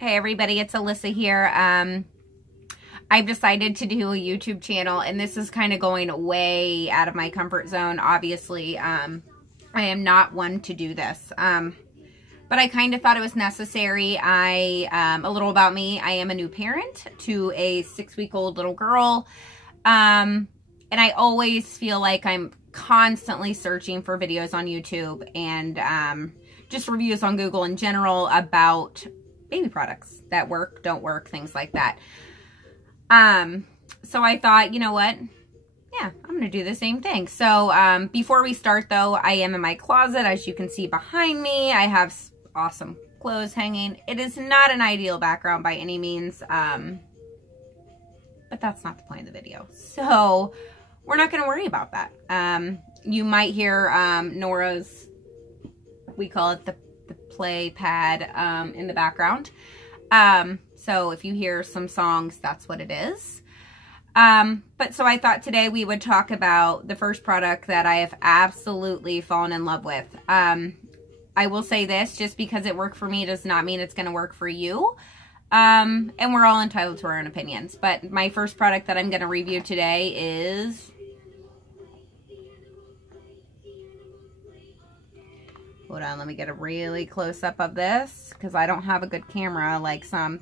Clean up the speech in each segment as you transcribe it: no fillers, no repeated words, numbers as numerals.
Hey everybody, it's Alyssa here. I've decided to do a YouTube channel, and this is kind of going way out of my comfort zone. Obviously, I am not one to do this, but I kind of thought it was necessary. A little about me. I am a new parent to a 6-week-old little girl, and I always feel like I'm constantly searching for videos on YouTube and just reviews on Google in general about baby products that work, don't work, things like that. So I thought, you know what? Yeah, I'm going to do the same thing. So, before we start though, I am in my closet. As you can see behind me, I have awesome clothes hanging. It is not an ideal background by any means. But that's not the point of the video. So we're not going to worry about that. You might hear, Nora's, we call it the play pad, in the background. So if you hear some songs, that's what it is. But so I thought today we would talk about the first product that I have absolutely fallen in love with. I will say this, just because it worked for me does not mean it's going to work for you. And we're all entitled to our own opinions. But my first product that I'm going to review today is... Hold on, let me get a really close up of this because I don't have a good camera like some.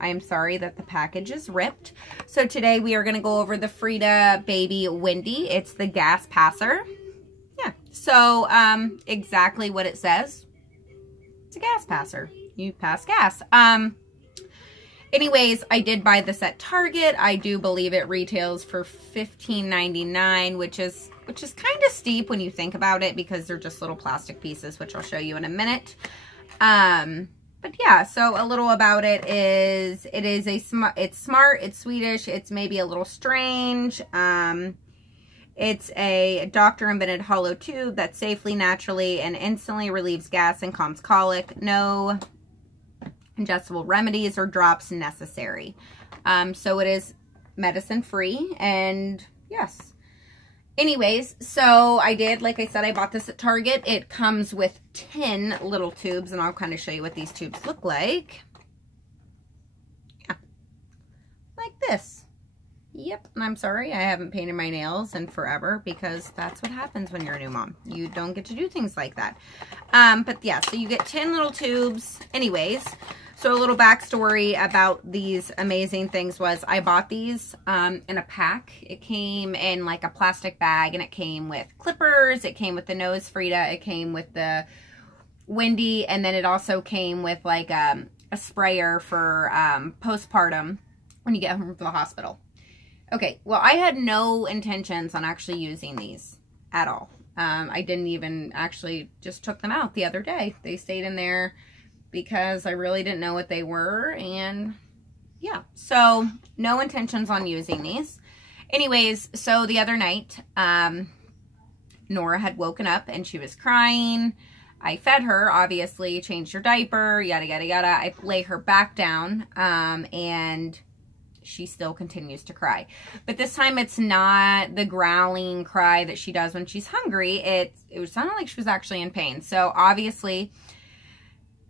I'm sorry that the package is ripped. So today we are going to go over the Fridababy Wendi. It's the gas passer. Yeah, so exactly what it says. It's a gas passer. You pass gas. Anyways, I did buy this at Target. I do believe it retails for $15.99, which is kind of steep when you think about it because they're just little plastic pieces, which I'll show you in a minute. But yeah, so a little about it is, it's smart, it's Swedish, it's maybe a little strange. It's a doctor-invented hollow tube that safely, naturally, and instantly relieves gas and calms colic. No ingestible remedies or drops necessary. So it is medicine-free, and yes. Anyways, so I did, like I said, I bought this at Target. It comes with 10 little tubes, and I'll kind of show you what these tubes look like. Yeah, like this. Yep, and I'm sorry, I haven't painted my nails in forever because that's what happens when you're a new mom. You don't get to do things like that. But yeah, so you get 10 little tubes. Anyways, so a little backstory about these amazing things was I bought these in a pack. It came in like a plastic bag, and it came with clippers. It came with the nose Frida. It came with the Wendi, and then it also came with like a sprayer for postpartum when you get home from the hospital. Okay, well, I had no intentions on actually using these at all. I didn't even actually just took them out the other day. They stayed in there because I really didn't know what they were, and yeah, so no intentions on using these. Anyways, so the other night, Nora had woken up and she was crying. I fed her, obviously, changed her diaper, yada, yada, yada. I lay her back down, and she still continues to cry. But this time it's not the growling cry that she does when she's hungry. It sounded like she was actually in pain. So obviously,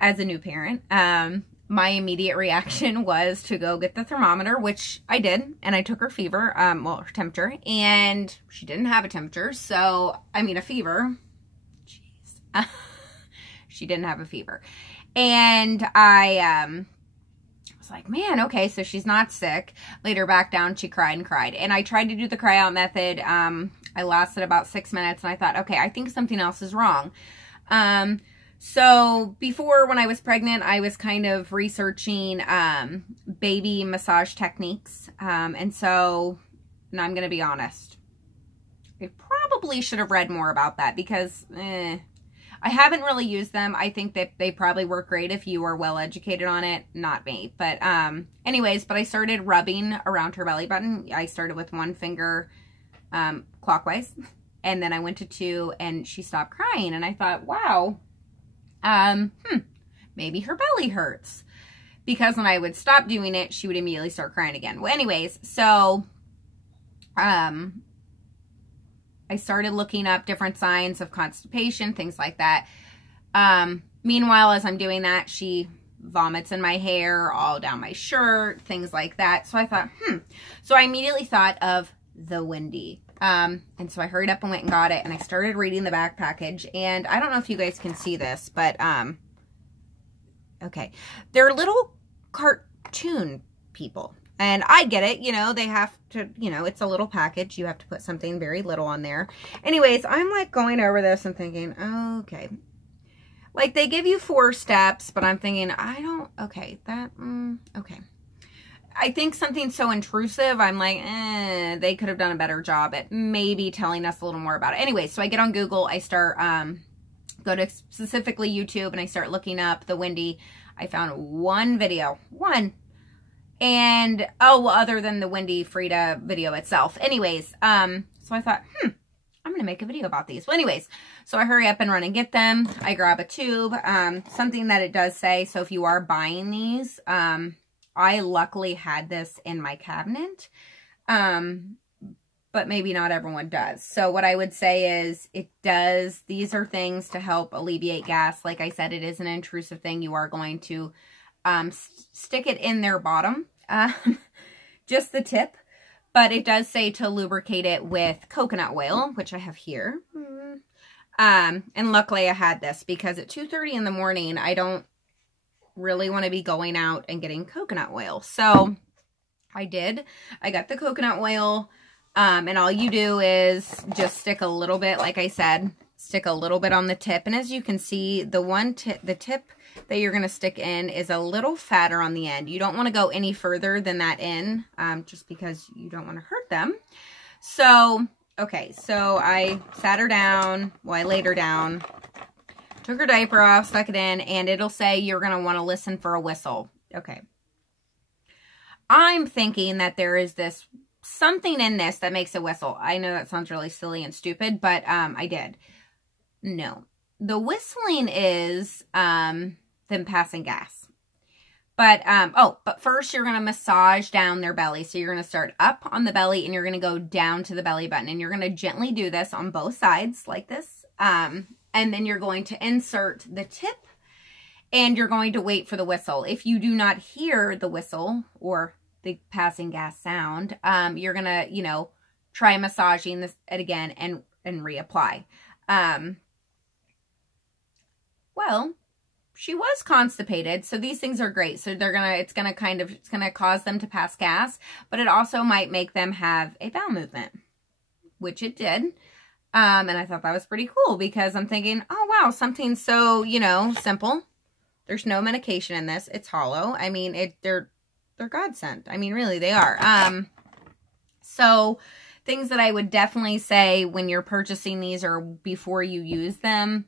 as a new parent, my immediate reaction was to go get the thermometer, which I did, and I took her fever, well, her temperature, and she didn't have a temperature, so, I mean, a fever. Jeez. She didn't have a fever. And I was like, man, okay, so she's not sick. Laid her back down, she cried and cried. And I tried to do the cry out method. I lasted about 6 minutes, and I thought, okay, I think something else is wrong. So before, when I was pregnant, I was kind of researching baby massage techniques. And so, and I'm going to be honest, I probably should have read more about that because I haven't really used them. I think that they probably work great if you are well educated on it, not me. But anyways, but I started rubbing around her belly button. I started with one finger clockwise, and then I went to 2, and she stopped crying. And I thought, wow. Maybe her belly hurts, because when I would stop doing it, she would immediately start crying again. Well, anyways, so, I started looking up different signs of constipation, things like that. Meanwhile, as I'm doing that, she vomits in my hair, all down my shirt, things like that. So I thought, So I immediately thought of the Wendi. And so I hurried up and went and got it, and I started reading the back package. And I don't know if you guys can see this, but, okay. They're little cartoon people. And I get it, you know, they have to, you know, it's a little package. You have to put something very little on there. Anyways, I'm like going over this and thinking, okay. Like they give you 4 steps, but I'm thinking, okay. I think something so intrusive, I'm like, they could have done a better job at maybe telling us a little more about it. Anyway, so I get on Google, I start, go to specifically YouTube, and I start looking up the Wendi. I found one video, and, other than the Wendi Frida video itself. Anyways, so I thought, I'm going to make a video about these. Well, anyways, so I hurry up and run and get them. I grab a tube, something that it does say. So if you are buying these, I luckily had this in my cabinet, but maybe not everyone does. So what I would say is these are things to help alleviate gas. Like I said, it is an intrusive thing. You are going to stick it in their bottom, just the tip, but it does say to lubricate it with coconut oil, which I have here. And luckily I had this because at 2:30 in the morning, I don't really want to be going out and getting coconut oil. So I did. I got the coconut oil, and all you do is just stick a little bit, like I said, stick a little bit on the tip. And as you can see, the tip that you're going to stick in is a little fatter on the end. You don't want to go any further than that in, just because you don't want to hurt them. So, okay, so I sat her down, I laid her down, took her diaper off, stuck it in, and it'll say you're going to want to listen for a whistle. Okay. I'm thinking that there is something in this that makes a whistle. I know that sounds really silly and stupid, but I did. No. The whistling is them passing gas. But, but first you're going to massage down their belly. So you're going to start up on the belly, and you're going to go down to the belly button. And you're going to gently do this on both sides like this. And then you're going to insert the tip, and you're going to wait for the whistle. If you do not hear the whistle or the passing gas sound, you're going to, you know, try massaging it again and reapply. Well, she was constipated, so these things are great. So it's gonna cause them to pass gas, but it also might make them have a bowel movement, which it did. And I thought that was pretty cool because I'm thinking, oh wow, something so, you know, simple. There's no medication in this. It's hollow. I mean, they're godsend. I mean, really, they are. So things that I would definitely say when you're purchasing these or before you use them,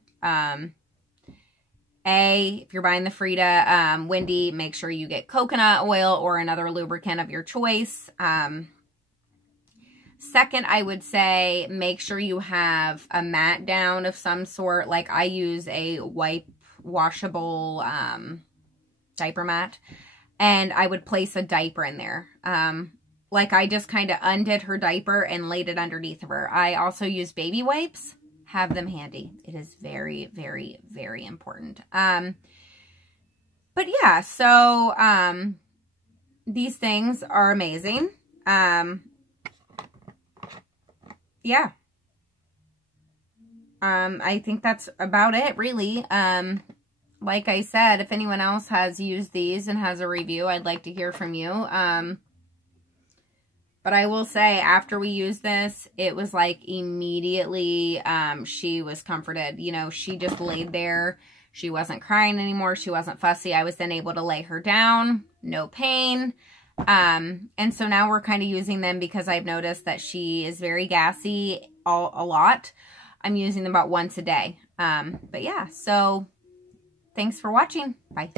if you're buying the Frida Wendi, make sure you get coconut oil or another lubricant of your choice. Second, I would say make sure you have a mat down of some sort. Like I use a washable diaper mat, and I would place a diaper in there. Like I just kind of undid her diaper and laid it underneath of her. I also use baby wipes. Have them handy. It is very, very, very important. But yeah, so these things are amazing. Yeah. I think that's about it, really. Like I said, if anyone else has used these and has a review, I'd like to hear from you. But I will say, after we used this, it was like immediately she was comforted. You know, she just laid there. She wasn't crying anymore. She wasn't fussy. I was then able to lay her down. No pain. And so now we're kind of using them because I've noticed that she is very gassy a lot. I'm using them about once a day. But yeah, so thanks for watching. Bye.